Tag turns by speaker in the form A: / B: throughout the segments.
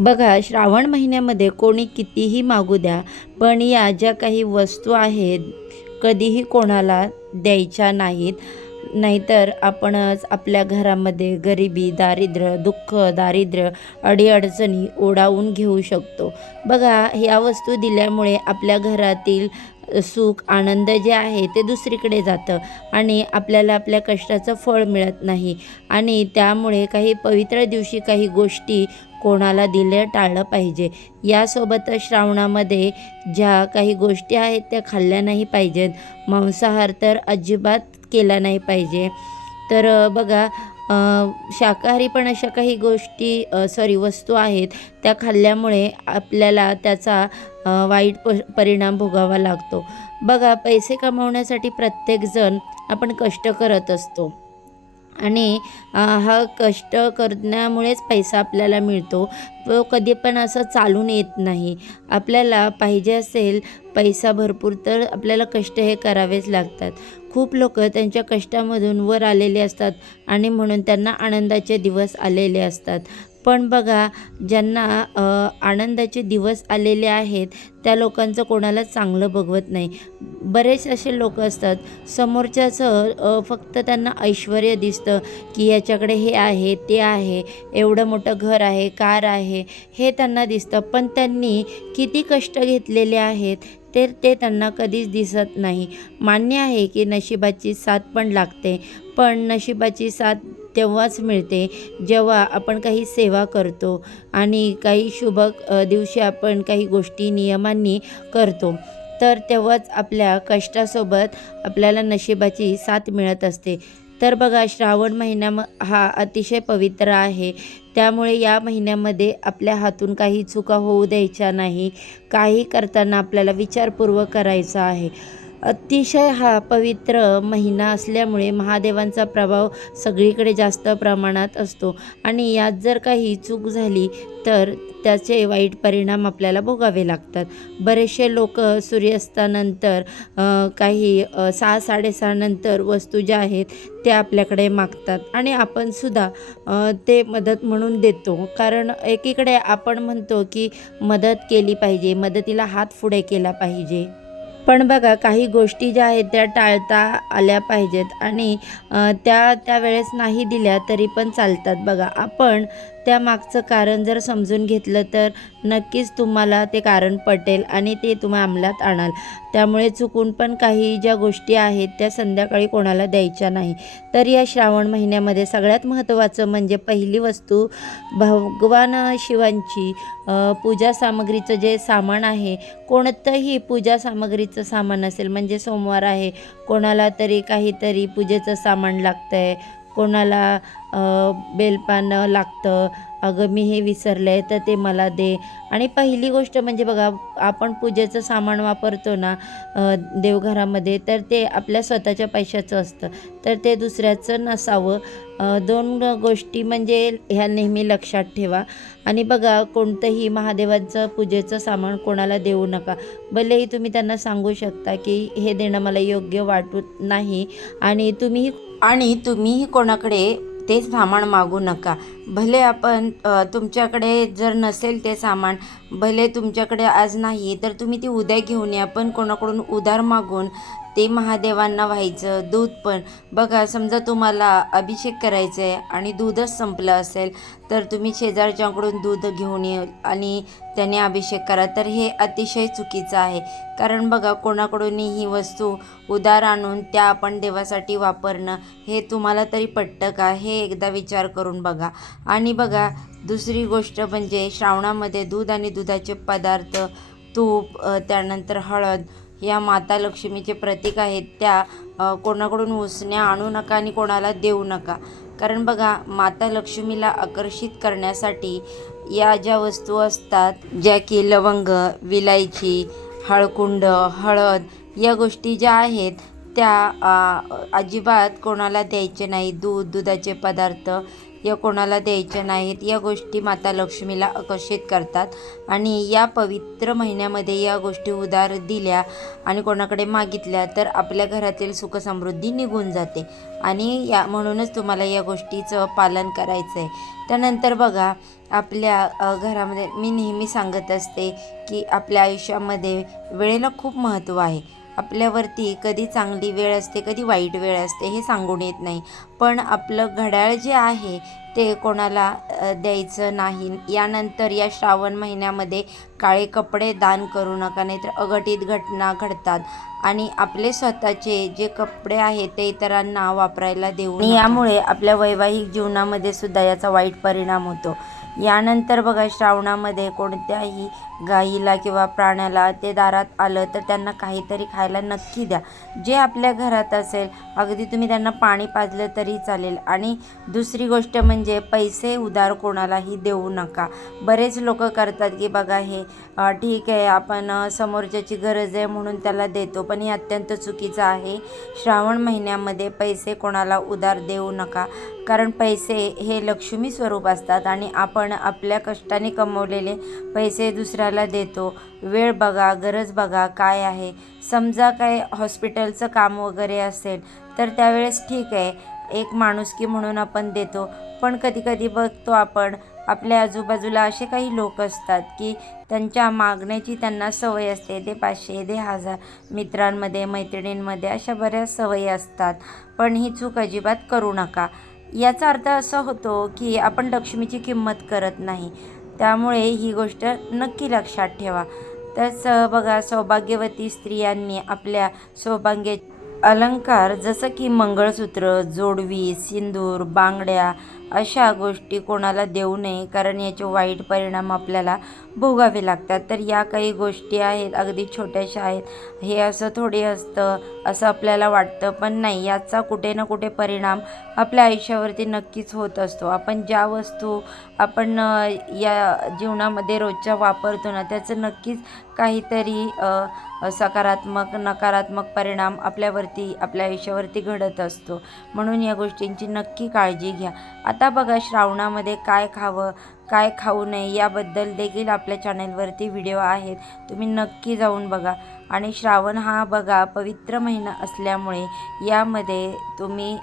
A: बघा श्रावण महिन्यामध्ये कोणी कितीही मागू द्या पण या ज्या काही वस्तू आहेत कधीही कोणाला द्यायच्या नाहीत. नाहीतर आपणच आपल्या घरामध्ये गरिबी दारिद्र्य दुःख दारिद्र्य अडीअडचणी ओढावून घेऊ शकतो. बघा ह्या वस्तू दिल्यामुळे आपल्या घरातील सुख आनंद जे आहे ते दुसरीकडे जातं आणि आपल्याला आपल्या कष्टाचं फळ मिळत नाही. आणि त्यामुळे काही पवित्र दिवशी काही गोष्टी कोणाला दिले टाळलं पाहिजे. यासोबतच श्रावणामध्ये ज्या काही गोष्टी आहेत त्या खाल्ल्या नाही पाहिजेत. मांसाहार तर अजिबात केला नाही पाहिजे. तर बघा शाकाहारी पण अशा काही गोष्टी सॉरी वस्तू आहेत त्या खाल्ल्यामुळे आपल्याला त्याचा वाईट प परिणाम भोगावा लागतो. बघा पैसे कमावण्यासाठी प्रत्येकजण आपण कष्ट करत असतो. आणि हा कष्ट करण्यामुळेच पैसा आपल्याला मिळतो. तो कधी पण असं चालून येत नाही. आपल्याला पाहिजे असेल पैसा भरपूर तर आपल्याला कष्ट हे करावेच लागतात. खूप लोक त्यांच्या कष्टामधून वर आलेले असतात आणि म्हणून त्यांना आनंदाचे दिवस आलेले असतात. पण बघा ज्यांना आनंदाचे दिवस आलेले आहेत त्या लोकांचं कोणाला चांगलं बघवत नाही. बरेच असे लोक असतात समोरच्याचं फक्त त्यांना ऐश्वर दिसतं की याच्याकडे हे आहे ते आहे एवढं मोठं घर आहे कार आहे हे त्यांना दिसतं. पण त्यांनी किती कष्ट घेतलेले आहेत ते ते त्यांना कधीच दिसत नाही. मान्य आहे की नशिबाची साथ पण लागते पण नशिबाची साथ तेव्हाच मिळते. जेव्हा आपण काही सेवा करतो आणि काही शुभ दिवशी आपण काही गोष्टी नियमांनी करतो तर तेव्हाच आपल्या कष्टासोबत आपल्याला नशिबाची साथ मिळत असते. तर बघा श्रावण महिना म- हा अतिशय पवित्र आहे. त्यामुळे या महिन्यामध्ये आपल्या हातून काही चुका होऊ द्यायच्या नाही. काही करताना आपल्याला विचारपूर्वक करायचा आहे. अतिशय हा पवित्र महिना असल्यामुळे महादेवांचा प्रभाव सगळीकडे जास्त प्रमाणात असतो. आणि यात जर काही चूक झाली तर त्याचे वाईट परिणाम आपल्याला भोगावे लागतात. बरेचसे लोक सूर्यास्तानंतर काही सहा साडेसहानंतर वस्तू ज्या आहेत त्या आपल्याकडे मागतात. आणि आपणसुद्धा ते मदत म्हणून देतो. कारण एकीकडे आपण म्हणतो की मदत केली पाहिजे मदतीला हात पुढे केला पाहिजे. पण बघा काही गोष्टी ज्या आहेत त्या टाळता आल्या पाहिजेत आणि त्या त्यावेळेस नाही दिल्या तरी पण चालतात. बघा आपण त्यामागचं कारण जर समजून घेतलं तर नक्कीच तुम्हाला ते कारण पटेल आणि ते तुम्ही अंमलात आणाल. त्यामुळे चुकून पण काही ज्या गोष्टी आहेत त्या संध्याकाळी कोणाला द्यायच्या नाही. तर या श्रावण महिन्यामध्ये सगळ्यात महत्त्वाचं म्हणजे पहिली वस्तू भगवान शिवांची पूजा सामग्रीचं जे सामान आहे कोणतंही पूजा सामग्रीचं सामान असेल म्हणजे सोमवार आहे कोणाला तरी काहीतरी पूजेचं सामान लागतं आहे कोणाला बेलपानं लागतं. अगं मी हे विसरलं आहे तर ते मला दे. आणि पहिली गोष्ट म्हणजे बघा आपण पूजेचं सामान वापरतो ना देवघरामध्ये तर ते आपल्या स्वतःच्या पैशाचं असतं. तर ते दुसऱ्याचं नसावं. दोन गोष्टी म्हणजे ह्या नेहमी लक्षात ठेवा. आणि बघा कोणतंही महादेवाचं पूजेचं सामान कोणाला देऊ नका. भलेही तुम्ही त्यांना सांगू शकता की हे देणं मला योग्य वाटत नाही. आणि तुम्ही आणि तुम्हीही कोणाकडे ते सामान मागू नका. भले आपण तुमच्याकडे जर नसेल ते सामान भले तुमच्याकडे आज नाही तर तुम्ही ती उद्या घेऊन या. पण कोणाकडून उधार मागून ते महादेवांना व्हायचं दूध पण. बघा समजा तुम्हाला अभिषेक करायचं आहे आणि दूधच संपलं असेल तर तुम्ही शेजारच्याकडून दूध घेऊन ये आणि त्याने अभिषेक करा. तर हे अतिशय चुकीचं आहे. कारण बघा कोणाकडूनही ही वस्तू उधार आणून त्या आपण देवासाठी वापरणं हे तुम्हाला तरी पटतं का? हे एकदा विचार करून बघा. आणि बघा दुसरी गोष्ट म्हणजे श्रावणामध्ये दूध आणि दुधाचे पदार्थ तूप त्यानंतर हळद या माता लक्ष्मीचे प्रतीक आहेत. त्या कोणाकडून उसण्या आणू नका आणि कोणाला देऊ नका. कारण बघा माता लक्ष्मीला आकर्षित करण्यासाठी या ज्या वस्तू असतात ज्या की लवंग विलायची हळकुंड हळद या गोष्टी ज्या आहेत त्या अजिबात कोणाला द्यायचे नाही दूध दुधाचे पदार्थ या कोणाला द्यायचे नाहीत. या गोष्टी माता लक्ष्मीला आकर्षित करतात. आणि या पवित्र महिन्यामध्ये या गोष्टी उदार दिल्या आणि कोणाकडे मागितल्या तर आपल्या घरातील सुखसमृद्धी निघून जाते. आणि या म्हणूनच तुम्हाला या गोष्टीचं पालन करायचं आहे त्यानंतर बघा आपल्या घरामध्ये मी नेहमी सांगत असते की आपल्या आयुष्यामध्ये वेळेला खूप महत्त्व आहे. आपल्यावरती कधी चांगली वेळ असते कधी वाईट वेळ असते हे सांगून येत नाही. पण आपलं घड्याळ जे आहे ते कोणाला द्यायचं नाही. यानंतर या श्रावण महिन्यामध्ये काळे कपडे दान करू नका नाहीतर अघटित घटना घडतात. आणि आपले स्वतःचे जे कपडे आहेत ते इतरांना वापरायला देऊ यामुळे आपल्या वैवाहिक जीवनामध्ये सुद्धा याचा वाईट परिणाम होतो. यानंतर बघा श्रावणामध्ये कोणत्याही गाईला किंवा प्राण्याला ते दारात आलं तर त्यांना काहीतरी खायला नक्की द्या. जे आपल्या घरात असेल अगदी तुम्ही त्यांना पाणी पाजलं तरी चालेल. आणि दुसरी गोष्ट म्हणजे पैसे उधार कोणालाही देऊ नका. बरेच लोक करतात की बघा हे ठीक आहे आपण समोरच्याची गरज आहे म्हणून त्याला देतो पण हे अत्यंत चुकीचं आहे. श्रावण महिन्यामध्ये पैसे कोणाला उधार देऊ नका. कारण पैसे हे लक्ष्मी स्वरूप असतात आणि आपण आपल्या कष्टाने कमवलेले पैसे दुसऱ्याला देतो. वेळ बघा गरज बघा काय आहे? समजा काय हॉस्पिटलचं काम वगैरे असेल तर त्यावेळेस ठीक आहे. एक माणुसकी म्हणून आपण देतो. पण कधीकधी बघतो आपण आपल्या आजूबाजूला असे काही लोक असतात की त्यांच्या मागण्याची त्यांना सवय असते. दे पाचशे दे हजार. मित्रांमध्ये मैत्रिणींमध्ये अशा बऱ्याच सवयी असतात. पण ही चूक अजिबात करू नका. याचा अर्थ असा होतो की आपण लक्ष्मीची किंमत करत नाही. त्यामुळे ही गोष्ट नक्की लक्षात ठेवा. तस बघा सौभाग्यवती स्त्रियांनी आपल्या सौभाग्य अलंकार जसं की मंगळसूत्र जोडवी सिंदूर बांगड्या अशा गोष्टी कोणाला देऊ नये कारण याचे वाईट परिणाम आपल्याला भोगावे लागतात. तर या काही गोष्टी आहेत अगदी छोट्याशा आहेत. हे असं थोडे असतं असं आपल्याला वाटतं पण नाही. याचा कुठे ना कुठे परिणाम आपल्या आयुष्यावरती नक्कीच होत असतो. आपण ज्या वस्तू आपण या जीवनामध्ये रोजच्या वापरतो ना त्याचं नक्कीच काहीतरी सकारात्मक नकारात्मक परिणाम आपल्यावरती आपल्या आयुष्यावरती घडत असतो. म्हणून या गोष्टींची नक्की काळजी घ्या. आता बघा श्रावणामध्ये काय खावं? काय खाऊ नये याबद्दल देखील आपल्या चॅनेलवरती व्हिडिओ आहेत. तुम्ही नक्की जाऊन बघा. आणि श्रावण हा बघा पवित्र महिना असल्यामुळे यामध्ये तुम्ही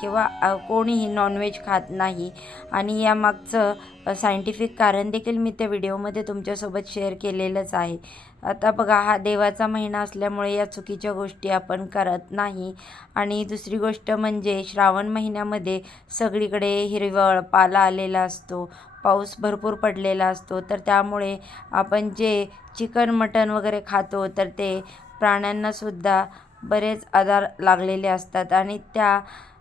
A: किंवा कोणीही नॉनव्हेज खात नाही. आणि यामागचं सायंटिफिक कारण देखील मी त्या व्हिडिओमध्ये तुमच्यासोबत शेअर केलेलंच आहे. आता बघा हा देवाचा महिना असल्यामुळे या चुकीच्या गोष्टी आपण करत नाही. आणि दुसरी गोष्ट म्हणजे श्रावण महिन्यामध्ये सगळीकडे हिरवळ पाला आलेला असतो पाऊस भरपूर पडलेला असतो. तर त्यामुळे आपण जे चिकन मटण वगैरे खातो तर ते प्राण्यांनासुद्धा बरेच आजार लागलेले असतात. आणि त्या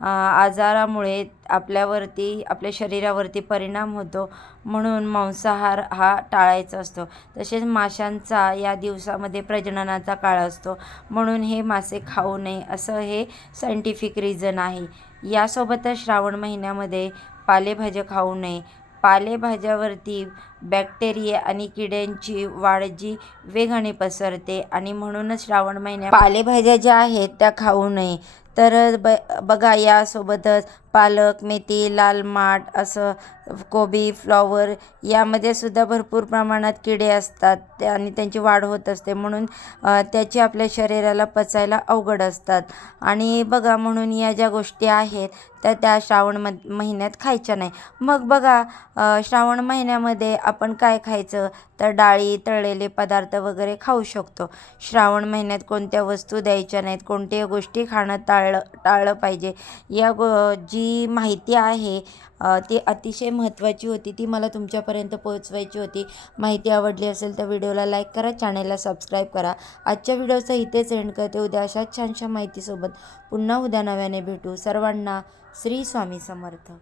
A: आजारामुळे आपल्यावरती आपल्या शरीरावरती परिणाम होतो म्हणून मांसाहार हा टाळायचा असतो. तसेच माशांचा या दिवसामध्ये प्रजननाचा काळ असतो म्हणून हे मासे खाऊ नये असं हे सायंटिफिक रिझन आहे. यासोबतच श्रावण महिन्यामध्ये पालेभाज्या खाऊ नये. पालेभाज्यावरती बॅक्टेरिया आणि किड्यांची वाढ जी वेगाने पसरते आणि म्हणूनच श्रावण महिन्यात पालेभाज्या ज्या आहेत त्या खाऊ नये. तर ब बघा यासोबतच पालक मेथी लाल माठ असं कोबी फ्लॉवर यामध्ये सुद्धा भरपूर प्रमाणात किडे असतात आणि त्यांची वाढ होत असते. म्हणून त्याची आपल्या शरीराला पचायला अवघड असतात. आणि बघा म्हणून या ज्या गोष्टी आहेत त्या त्या श्रावण म महिन्यात खायच्या नाही. मग बघा श्रावण महिन्यामध्ये आपण काय खायचं? तर डाळी तळलेले पदार्थ वगैरे खाऊ शकतो. श्रावण महिन्यात कोणत्या वस्तू द्यायच्या नाहीत? कोणत्या गोष्टी खाणं टाळलं टाळलं पाहिजे? या गो जी माहिती आहे ती अतिशय महत्त्वाची होती. ती मला तुमच्यापर्यंत पोहोचवायची होती. माहिती आवडली असेल तर व्हिडिओला लाईक करा चॅनेलला सबस्क्राईब करा. आजच्या व्हिडिओचं इथेच एंड करते. उद्या अशाच छानशा माहितीसोबत पुन्हा उद्या नव्याने भेटू. सर्वांना श्री स्वामी समर्थ.